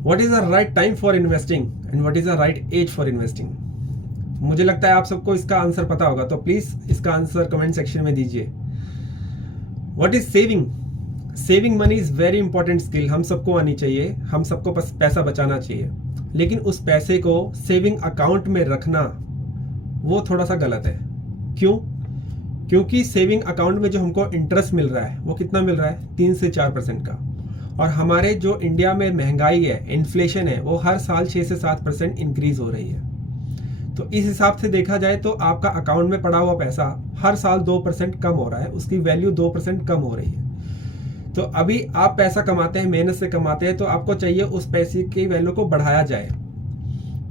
What is the right time for investing and what is the right age for investing. मुझे लगता है आप सबको इसका आंसर पता होगा, तो प्लीज इसका आंसर कमेंट सेक्शन में दीजिए। What is saving? Saving money is very important skill, हम सबको आनी चाहिए, हम सबको बस पैसा बचाना चाहिए, लेकिन उस पैसे को सेविंग अकाउंट में रखना वो थोड़ा सा गलत है। क्यों? क्योंकि सेविंग अकाउंट में जो हमको इंटरेस्ट मिल रहा है वो कितना मिल रहा है? 3 से 4% का। और हमारे जो इंडिया में महंगाई है, इन्फ्लेशन है, वो हर साल 6 से 7% इंक्रीज हो रही है। तो इस हिसाब से देखा जाए तो आपका अकाउंट में पड़ा हुआ पैसा हर साल 2% कम हो रहा है, उसकी वैल्यू 2% कम हो रही है। तो अभी आप पैसा कमाते हैं, मेहनत से कमाते हैं, तो आपको चाहिए उस पैसे की वैल्यू को बढ़ाया जाए।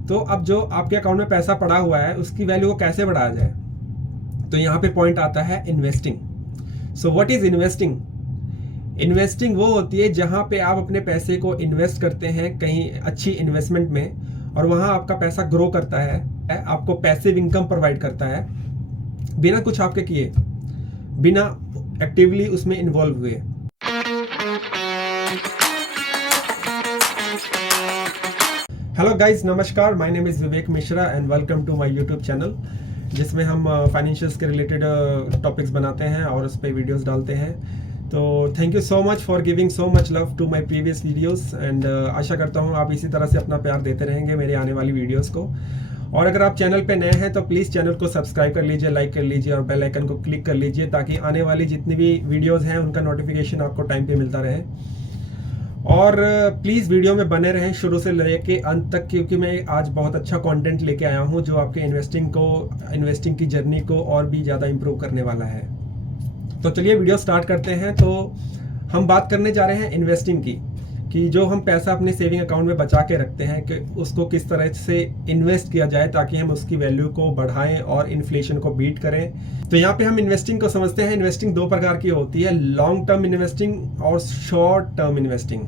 तो अब जो आपके अकाउंट में पैसा पड़ा हुआ है उसकी वैल्यू को कैसे बढ़ाया जाए? तो यहाँ पे पॉइंट आता है investing. So what is investing? Investing वो होती है जहां पे आप अपने पैसे को इन्वेस्ट करते हैं कहीं अच्छी इन्वेस्टमेंट में, और वहां आपका पैसा ग्रो करता है, आपको पैसिव इनकम प्रोवाइड करता है बिना कुछ आपके किए, बिना एक्टिवली उसमें इन्वॉल्व हुए। हेलो गाइज, नमस्कार, my name is Vivek Mishra and welcome to my YouTube channel, जिसमें हम फाइनेंशियल्स के रिलेटेड टॉपिक्स बनाते हैं और उस पर वीडियोस डालते हैं। तो thank you so much for giving so much love to my previous videos and आशा करता हूँ आप इसी तरह से अपना प्यार देते रहेंगे मेरे आने वाली वीडियोस को। और अगर आप चैनल पे नए हैं तो प्लीज़ चैनल को सब्सक्राइब कर लीजिए, लाइक कर लीजिए और बेल आइकन को क्लिक कर लीजिए, ताकि आने वाली जितनी भी वीडियोज़ हैं उनका नोटिफिकेशन आपको टाइम पर मिलता रहे। और प्लीज़ वीडियो में बने रहें शुरू से लेके अंत तक, क्योंकि मैं आज बहुत अच्छा कंटेंट लेके आया हूं जो आपके इन्वेस्टिंग की जर्नी को और भी ज़्यादा इम्प्रूव करने वाला है। तो चलिए वीडियो स्टार्ट करते हैं। तो हम बात करने जा रहे हैं इन्वेस्टिंग की, कि जो हम पैसा अपने सेविंग अकाउंट में बचा के रखते हैं कि उसको किस तरह से इन्वेस्ट किया जाए ताकि हम उसकी वैल्यू को बढ़ाएं और इन्फ्लेशन को बीट करें। तो यहाँ पे हम इन्वेस्टिंग को समझते हैं। इन्वेस्टिंग दो प्रकार की होती है, लॉन्ग टर्म इन्वेस्टिंग और शॉर्ट टर्म इन्वेस्टिंग।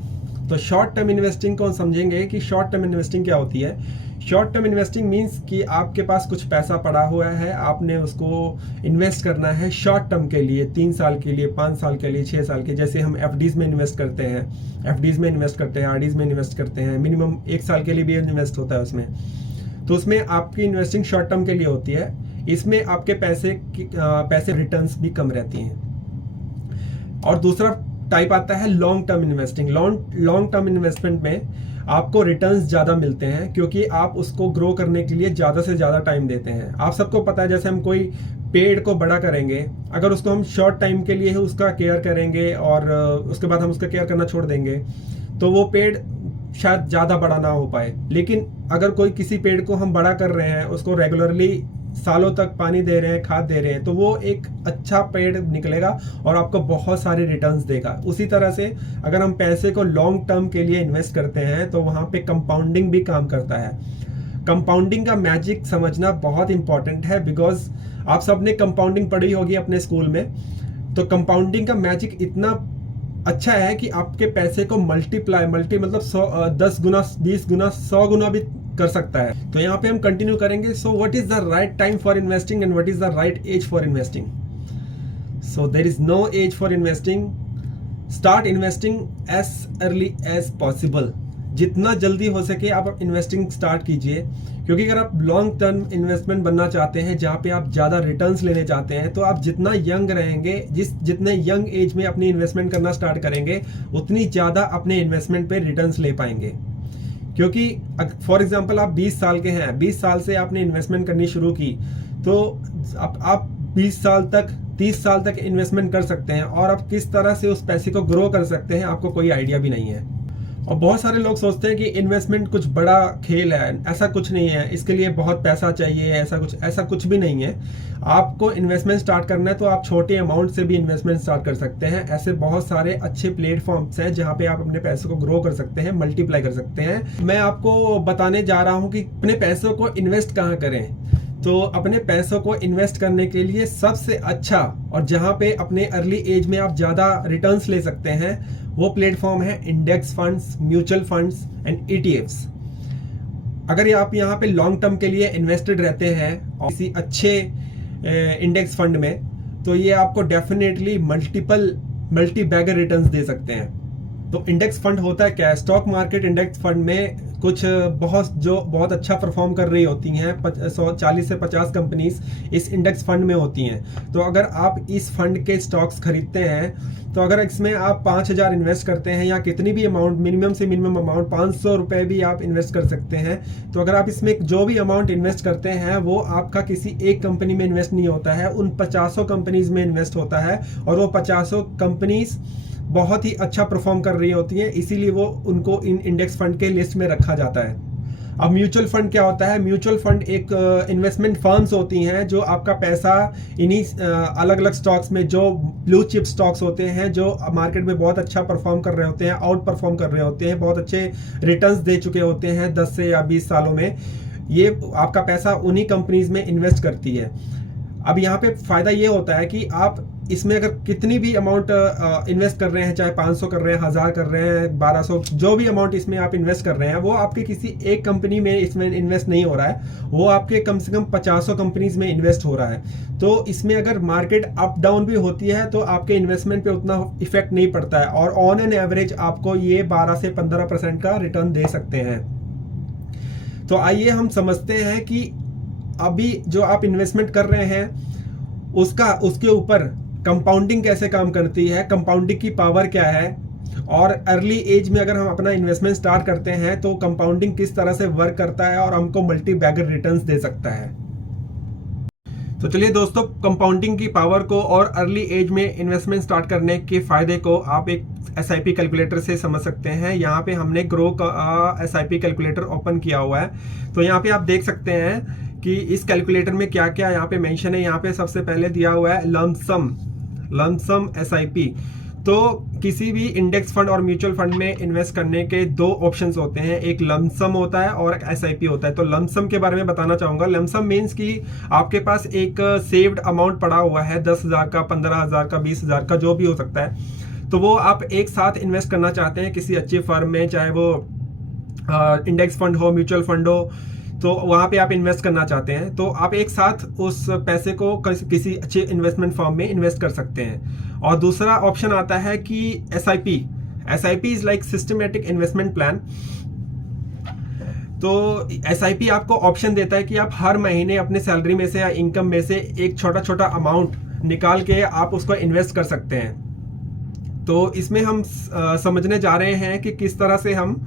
तो शॉर्ट टर्म इन्वेस्टिंग को हम समझेंगे कि शॉर्ट टर्म इन्वेस्टिंग क्या होती है। शॉर्ट टर्म इन्वेस्टिंग मीन्स कि आपके पास कुछ पैसा पड़ा हुआ है, आपने उसको इन्वेस्ट करना है शॉर्ट टर्म के लिए, 3 साल के लिए, 5 साल के लिए, 6 साल के, जैसे हम एफडीज में इन्वेस्ट करते हैं, आरडीज में इन्वेस्ट करते हैं, मिनिमम 1 साल के लिए भी इन्वेस्ट होता है उसमें। तो उसमें आपकी इन्वेस्टिंग शॉर्ट टर्म के लिए होती है। इसमें आपके पैसे रिटर्न्स भी कम रहती हैं। और दूसरा टाइप आता है long term investing. Long term investment में आपको रिटर्न्स ज़्यादा मिलते हैं, क्योंकि आप उसको ग्रो करने के लिए ज़्यादा से ज़्यादा टाइम देते हैं। आप सबको पता है, जैसे हम कोई पेड़ को बड़ा करेंगे, अगर उसको हम शॉर्ट टाइम के लिए उसका केयर करेंगे और उसके बाद हम उसका केयर करना छोड़ देंगे तो वो पेड़ शायद ज़्यादा बड़ा ना हो पाए। लेकिन अगर किसी पेड़ को हम बड़ा कर रहे हैं, उसको रेगुलरली सालों तक पानी दे रहे हैं, खाद दे रहे हैं, तो वो एक अच्छा पेड़ निकलेगा और आपको बहुत सारे रिटर्न्स देगा। उसी तरह से अगर हम पैसे को लॉन्ग टर्म के लिए इन्वेस्ट करते हैं तो वहाँ पे कंपाउंडिंग भी काम करता है। कंपाउंडिंग का मैजिक समझना बहुत इंपॉर्टेंट है, बिकॉज आप सब ने कंपाउंडिंग पढ़ी होगी अपने स्कूल में। तो कंपाउंडिंग का मैजिक इतना अच्छा है कि आपके पैसे को मल्टी मतलब 10 गुना, 20 गुना, 100 गुना भी कर सकता है। तो यहाँ पे हम कंटिन्यू करेंगे। So what is the right time for investing and what is the right age for investing? So there is no age for investing. Start investing as early as possible. जितना जल्दी हो सके आप इन्वेस्टिंग स्टार्ट कीजिए, क्योंकि अगर आप long term investment बनना चाहते हैं जहाँ पे आप ज़्यादा रिटर्न्स लेने चाहते हैं, तो आप जितना यंग रहेंगे, जितने यंग एज में अपनी इन्वेस्टमेंट करना स्टार्ट करेंगे, उतनी ज़्यादा अपने इन्वेस्टमेंट पे रिटर्न्स ले पाएंगे। क्योंकि फॉर एग्जांपल आप 20 साल के हैं, 20 साल से आपने इन्वेस्टमेंट करनी शुरू की, तो आप 20 साल तक, 30 साल तक इन्वेस्टमेंट कर सकते हैं, और आप किस तरह से उस पैसे को ग्रो कर सकते हैं आपको कोई आइडिया भी नहीं है। और बहुत सारे लोग सोचते हैं कि इन्वेस्टमेंट कुछ बड़ा खेल है। ऐसा कुछ नहीं है, इसके लिए बहुत पैसा चाहिए, ऐसा कुछ भी नहीं है। आपको इन्वेस्टमेंट स्टार्ट करना है तो आप छोटे अमाउंट से भी इन्वेस्टमेंट स्टार्ट कर सकते हैं। ऐसे बहुत सारे अच्छे प्लेटफॉर्म्स हैं जहां पे आप अपने पैसों को ग्रो कर सकते हैं, मल्टीप्लाई कर सकते हैं। मैं आपको बताने जा रहा हूं कि अपने पैसों को इन्वेस्ट कहाँ करें। तो अपने पैसों को इन्वेस्ट करने के लिए सबसे अच्छा, और जहां पे अपने अर्ली एज में आप ज़्यादा रिटर्न्स ले सकते हैं, वो प्लेटफॉर्म है index funds, mutual funds and ETFs. अगर आप यहाँ पे लॉन्ग टर्म के लिए इन्वेस्टेड रहते हैं और किसी अच्छे इंडेक्स फंड में, तो ये आपको डेफिनेटली मल्टी बैगर रिटर्न्स दे सकते हैं। तो इंडेक्स फंड होता है क्या? स्टॉक मार्केट इंडेक्स फंड में कुछ बहुत अच्छा परफॉर्म कर रही होती हैं, 40 से 50 कंपनीज इस इंडेक्स फंड में होती हैं। तो अगर आप इस फंड के स्टॉक्स खरीदते हैं, तो अगर इसमें आप 5,000 इन्वेस्ट करते हैं या कितनी भी अमाउंट, मिनिमम से मिनिमम अमाउंट 500 रुपये भी आप इन्वेस्ट कर सकते हैं। तो अगर आप इसमें जो भी अमाउंट इन्वेस्ट करते हैं वो आपका किसी एक कंपनी में इन्वेस्ट नहीं होता है, उन 50 कंपनीज में इन्वेस्ट होता है, और वो 50 कंपनीज बहुत ही अच्छा परफॉर्म कर रही होती हैं, इसीलिए वो उनको इन इंडेक्स फंड के लिस्ट में रखा जाता है। अब म्यूचुअल फंड क्या होता है? म्यूचुअल फंड एक इन्वेस्टमेंट फर्म्स होती हैं जो आपका पैसा इन्हीं अलग अलग स्टॉक्स में, जो ब्लू चिप स्टॉक्स होते हैं, जो मार्केट में बहुत अच्छा परफॉर्म कर रहे होते हैं, आउट परफॉर्म कर रहे होते हैं, बहुत अच्छे रिटर्न्स दे चुके होते हैं 10 से या 20 सालों में, ये आपका पैसा उन्हीं कंपनीज में इन्वेस्ट करती है। अब यहाँ पे फायदा ये होता है कि आप इसमें अगर कितनी भी अमाउंट इन्वेस्ट कर रहे हैं, चाहे 500 कर रहे हैं, 1000 कर रहे हैं, 1200, जो भी अमाउंट इसमें आप इन्वेस्ट कर रहे हैं, वो आपके किसी एक कंपनी में इसमें इन्वेस्ट नहीं हो रहा है, वो आपके कम से कम 50 कंपनीज में इन्वेस्ट हो रहा है। तो इसमें अगर मार्केट अप डाउन भी होती है तो आपके इन्वेस्टमेंट पे उतना इफेक्ट नहीं पड़ता है, और ऑन एन एवरेज आपको ये 12 से 15% का रिटर्न दे सकते हैं। तो आइए हम समझते हैं कि अभी जो आप इन्वेस्टमेंट कर रहे हैं उसके ऊपर कंपाउंडिंग कैसे काम करती है, कंपाउंडिंग की पावर क्या है, और अर्ली एज में अगर हम अपना इन्वेस्टमेंट स्टार्ट करते हैं तो कंपाउंडिंग किस तरह से वर्क करता है और हमको मल्टी बैगर रिटर्न्स दे सकता है। तो चलिए दोस्तों, कंपाउंडिंग की पावर को और अर्ली एज में इन्वेस्टमेंट स्टार्ट करने के फायदे को आप एक SIP कैलकुलेटर से समझ सकते हैं। यहाँ पे हमने ग्रो का SIP कैलकुलेटर ओपन किया हुआ है। तो यहाँ पे आप देख सकते हैं कि इस कैलकुलेटर में क्या क्या यहाँ पे मेंशन है। यहाँ पे सबसे पहले दिया हुआ है लमसम SIP। तो किसी भी इंडेक्स फंड और म्यूचुअल फंड में इन्वेस्ट करने के दो ऑप्शंस होते हैं, एक लमसम होता है और एक SIP होता है। तो लमसम के बारे में बताना चाहूंगा। लमसम मीन्स कि आपके पास एक सेव्ड अमाउंट पड़ा हुआ है, 10,000 का, 15,000 का, 20,000 का, जो भी हो सकता है। तो वो आप एक साथ इन्वेस्ट करना चाहते हैं किसी अच्छी फर्म में, चाहे वो इंडेक्स फंड हो, म्यूचुअल फंड हो, तो वहां पे आप इन्वेस्ट करना चाहते हैं। तो आप एक साथ उस पैसे को किसी अच्छे इन्वेस्टमेंट फर्म में इन्वेस्ट कर सकते हैं। और दूसरा ऑप्शन आता है कि SIP is like systematic investment plan. तो SIP आपको ऑप्शन देता है कि आप हर महीने अपने सैलरी में से या इनकम में से एक छोटा छोटा अमाउंट निकाल के आप उसको इन्वेस्ट कर सकते हैं। तो इसमें हम समझने जा रहे हैं कि किस तरह से हम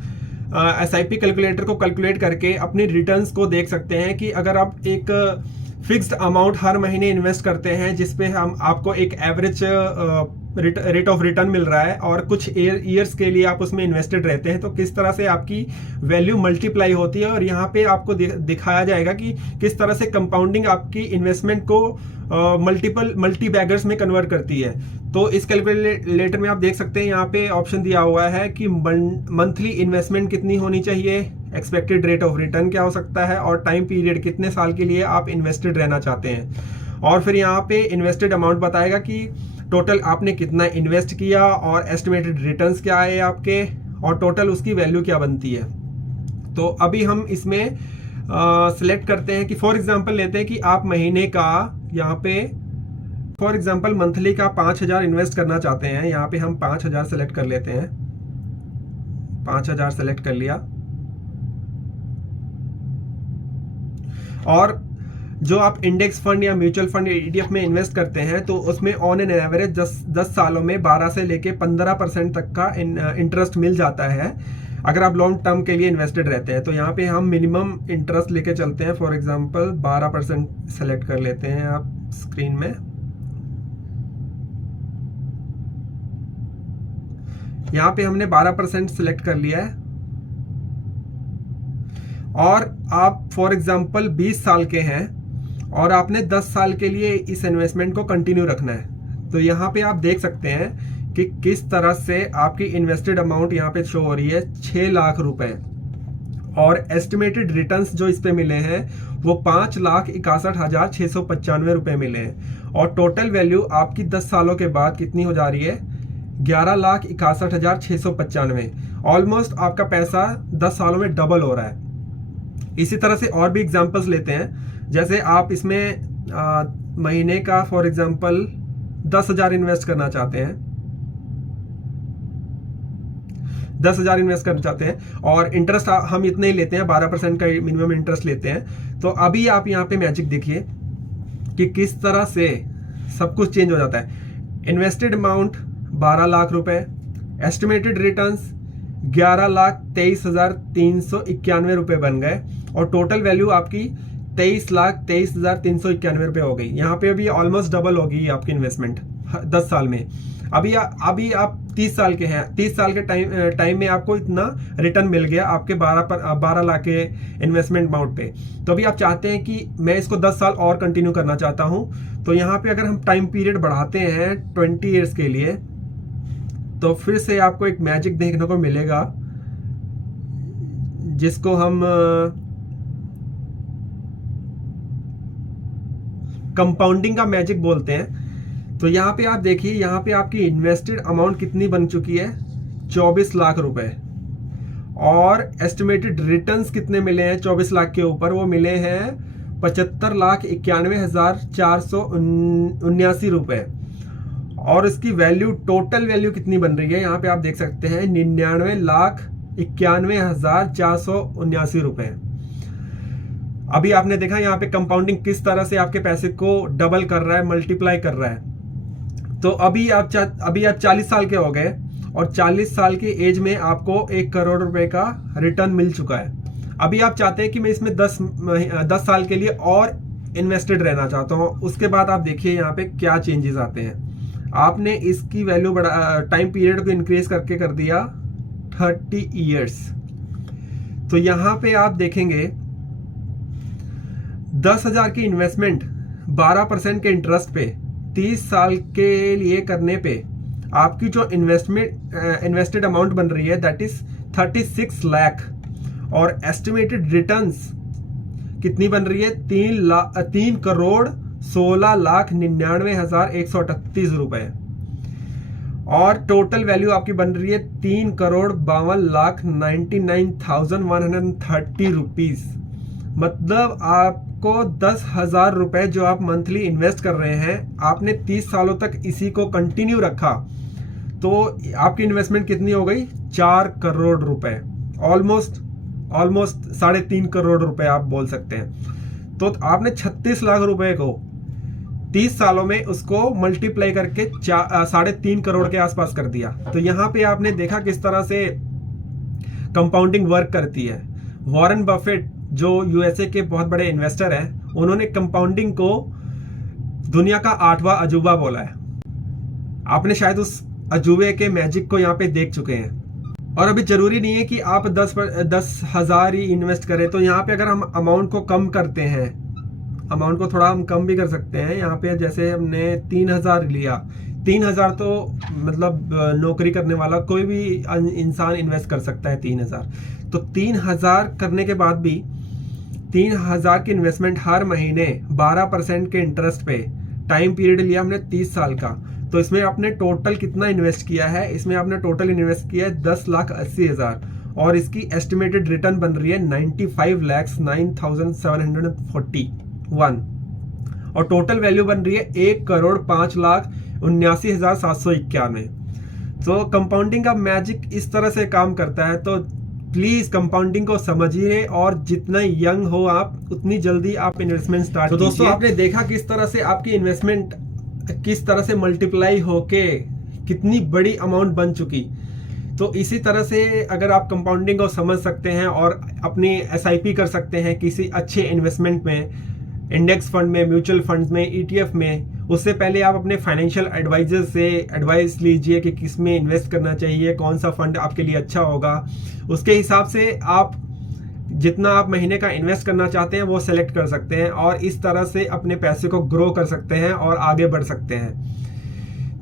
SIP कैलकुलेटर को कैलकुलेट करके अपनी रिटर्न्स को देख सकते हैं कि अगर आप एक फिक्स्ड अमाउंट हर महीने इन्वेस्ट करते हैं जिसपे हम आपको एक एवरेज रेट ऑफ रिटर्न मिल रहा है और कुछ ईयर्स के लिए आप उसमें इन्वेस्टेड रहते हैं, तो किस तरह से आपकी वैल्यू मल्टीप्लाई होती है। और यहाँ पे आपको दिखाया जाएगा कि किस तरह से कंपाउंडिंग आपकी इन्वेस्टमेंट को मल्टी बैगर्स में कन्वर्ट करती है। तो इस कैलकुलेटर में आप देख सकते हैं यहाँ पे ऑप्शन दिया हुआ है कि मंथली इन्वेस्टमेंट कितनी होनी चाहिए, एक्सपेक्टेड रेट ऑफ रिटर्न क्या हो सकता है, और टाइम पीरियड कितने साल के लिए आप इन्वेस्टेड रहना चाहते हैं। और फिर यहाँ पे इन्वेस्टेड अमाउंट बताएगा कि टोटल आपने कितना इन्वेस्ट किया और एस्टिमेटेड रिटर्न्स क्या आए आपके, और टोटल उसकी वैल्यू क्या बनती है। तो अभी हम इसमें सिलेक्ट करते हैं कि फॉर एग्जांपल लेते हैं कि आप महीने का, यहाँ पे फॉर एग्जांपल मंथली का 5,000 इन्वेस्ट करना चाहते हैं। यहाँ पे हम 5,000 सेलेक्ट कर लेते हैं। 5,000 सेलेक्ट कर लिया। और जो आप इंडेक्स फंड या म्यूचुअल फंड या ETF में इन्वेस्ट करते हैं तो उसमें ऑन एन एवरेज 10 सालों में 12 से लेके 15% तक का इंटरेस्ट मिल जाता है अगर आप लॉन्ग टर्म के लिए इन्वेस्टेड रहते हैं। तो यहाँ पे हम मिनिमम इंटरेस्ट लेके चलते हैं। फॉर एग्जांपल 12% सेलेक्ट कर लेते हैं आप स्क्रीन में। यहाँ पे हमने 12% सेलेक्ट कर लिया है। और आप फॉर एग्जांपल 20 साल के हैं और आपने 10 साल के लिए इस इन्वेस्टमेंट को कंटिन्यू रखना है। तो यहाँ पे आप देख सकते हैं कि किस तरह से आपकी इन्वेस्टेड अमाउंट यहाँ पे शो हो रही है, 6 लाख रुपए, और एस्टिमेटेड रिटर्न्स जो इस पे मिले हैं वो 5,61,695 रुपए मिले हैं। और टोटल वैल्यू आपकी 10 सालों के बाद कितनी हो जा रही है, 11,61,695। ऑलमोस्ट आपका पैसा 10 सालों में डबल हो रहा है। इसी तरह से और भी एग्जांपल्स लेते हैं। जैसे आप इसमें महीने का फॉर एग्जांपल 10,000 इन्वेस्ट करना चाहते हैं। 10,000 इन्वेस्ट करना चाहते हैं और इंटरेस्ट हम इतने ही लेते हैं, 12% का मिनिमम इंटरेस्ट लेते हैं। तो अभी आप यहाँ पे मैजिक देखिए कि किस तरह से सब कुछ चेंज हो जाता है। इन्वेस्टेड अमाउंट 12 लाख रुपए, एस्टिमेटेड रिटर्न्स 11,23,391 रुपए बन गए और टोटल वैल्यू आपकी 23,23,391 रुपए हो गई। यहाँ पे अभी ऑलमोस्ट डबल हो गई आपकी इन्वेस्टमेंट 10 साल में। अभी आप 30 साल के हैं, 30 साल के टाइम में आपको इतना रिटर्न मिल गया आपके 12 लाख के इन्वेस्टमेंट अमाउंट पे। तो अभी आप चाहते हैं कि मैं इसको 10 साल और कंटिन्यू करना चाहता हूं, तो यहाँ पे अगर हम टाइम पीरियड बढ़ाते हैं 20 ईयर्स के लिए, तो फिर से आपको एक मैजिक देखने को मिलेगा जिसको हम कंपाउंडिंग का मैजिक बोलते हैं। तो यहाँ पे आप देखिए, यहाँ पे आपकी इन्वेस्टेड अमाउंट कितनी बन चुकी है, 24 लाख रुपए, और एस्टिमेटेड रिटर्न्स कितने मिले हैं 24 लाख के ऊपर, वो मिले हैं 75,91,479 रुपए। और इसकी वैल्यू, टोटल वैल्यू कितनी बन रही है, यहाँ पे आप देख सकते हैं 99,91,479 रुपए। अभी आपने देखा यहाँ पे कंपाउंडिंग किस तरह से आपके पैसे को डबल कर रहा है, मल्टीप्लाई कर रहा है। तो अभी आप 40 साल के हो गए और 40 साल की एज में आपको 1 करोड़ रुपए का रिटर्न मिल चुका है। अभी आप चाहते हैं कि मैं इसमें 10 साल के लिए और इन्वेस्टेड रहना चाहता हूँ। उसके बाद आप देखिए यहाँ पे क्या चेंजेस आते हैं। आपने इसकी वैल्यू टाइम पीरियड को इंक्रीज करके कर दिया 30 ईयर्स। तो यहाँ पे आप देखेंगे 10,000 की इन्वेस्टमेंट 12% के इंटरेस्ट पे 30 साल के लिए करने पे आपकी जो इन्वेस्टेड अमाउंट बन रही है दैट इज 36 लाख, और एस्टिमेटेड रिटर्न्स कितनी बन रही है, 3,16,99,138 रुपए, और टोटल वैल्यू आपकी बन रही है 3,52,99,130 रुपीज। मतलब आपको 10,000 रुपए जो आप मंथली इन्वेस्ट कर रहे हैं, आपने 30 सालों तक इसी को कंटिन्यू रखा तो आपकी इन्वेस्टमेंट कितनी हो गई, 4 करोड़ रुपए, ऑलमोस्ट 3.5 करोड़ रुपए आप बोल सकते हैं। तो आपने 36 लाख रुपए को 30 सालों में उसको मल्टीप्लाई करके 3.5 करोड़ के आसपास कर दिया। तो यहाँ पे आपने देखा किस तरह से कंपाउंडिंग वर्क करती है। वॉरेन बफेट जो यूएसए के बहुत बड़े इन्वेस्टर हैं, उन्होंने कंपाउंडिंग को दुनिया का 8वां अजूबा बोला है। आपने शायद उस अजूबे के मैजिक को यहाँ पे देख चुके हैं। और अभी जरूरी नहीं है कि आप 10,000 ही इन्वेस्ट करें। तो यहाँ पे अगर हम अमाउंट को कम करते हैं, अमाउंट को थोड़ा हम कम भी कर सकते हैं। यहाँ पे जैसे हमने 3,000 लिया, 3,000 तो मतलब नौकरी करने वाला कोई भी इंसान इन्वेस्ट कर सकता है 3,000। तो 3,000 करने के बाद भी 3,000 की इन्वेस्टमेंट हर महीने 12% के इंटरेस्ट पे, टाइम पीरियड लिया हमने 30 साल का। तो इसमें आपने टोटल कितना इन्वेस्ट किया है, इसमें आपने टोटल इन्वेस्ट किया है 10,80,000, और इसकी एस्टिमेटेड रिटर्न बन रही है 95,09,741, और टोटल वैल्यू बन रही है 1,05,79,791। तो कंपाउंडिंग का मैजिक इस तरह से काम करता है। तो प्लीज कंपाउंडिंग को समझिए, और जितना यंग हो आप उतनी जल्दी आप इन्वेस्टमेंट स्टार्ट कीजिए। तो दोस्तों आपने देखा किस तरह से आपकी इन्वेस्टमेंट किस तरह से मल्टीप्लाई होके कितनी बड़ी अमाउंट बन चुकी। तो इसी तरह से अगर आप कंपाउंडिंग को समझ सकते हैं और अपनी SIP कर सकते हैं किसी अच्छे इन्वेस्टमेंट में, इंडेक्स फंड में, म्यूचुअल फंड्स में, ETF में, उससे पहले आप अपने फाइनेंशियल एडवाइजर से एडवाइस लीजिए कि किस में इन्वेस्ट करना चाहिए, कौन सा फंड आपके लिए अच्छा होगा। उसके हिसाब से आप जितना आप महीने का इन्वेस्ट करना चाहते हैं वो सेलेक्ट कर सकते हैं, और इस तरह से अपने पैसे को ग्रो कर सकते हैं और आगे बढ़ सकते हैं।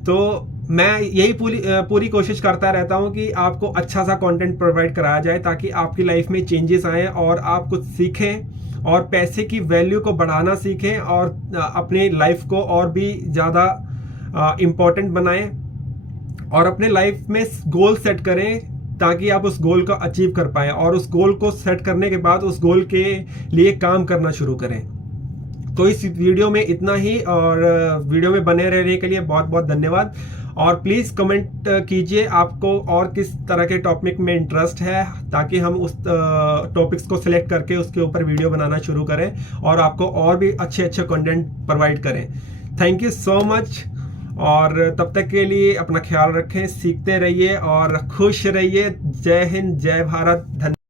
तो मैं यही पूरी कोशिश करता रहता हूं कि आपको अच्छा सा कंटेंट प्रोवाइड कराया जाए, ताकि आपकी लाइफ में चेंजेस आए और आप कुछ सीखें और पैसे की वैल्यू को बढ़ाना सीखें, और अपने लाइफ को और भी ज़्यादा इम्पोर्टेंट बनाएं, और अपने लाइफ में गोल सेट करें ताकि आप उस गोल को अचीव कर पाएं, और उस गोल को सेट करने के बाद उस गोल के लिए काम करना शुरू करें। तो इस वीडियो में इतना ही, और वीडियो में बने रहने के लिए बहुत बहुत धन्यवाद। और प्लीज़ कमेंट कीजिए आपको और किस तरह के टॉपिक में इंटरेस्ट है, ताकि हम उस टॉपिक्स को सिलेक्ट करके उसके ऊपर वीडियो बनाना शुरू करें और आपको और भी अच्छे अच्छे कंटेंट प्रोवाइड करें। थैंक यू सो मच, और तब तक के लिए अपना ख्याल रखें, सीखते रहिए और खुश रहिए। जय हिंद, जय भारत, धन्यवाद।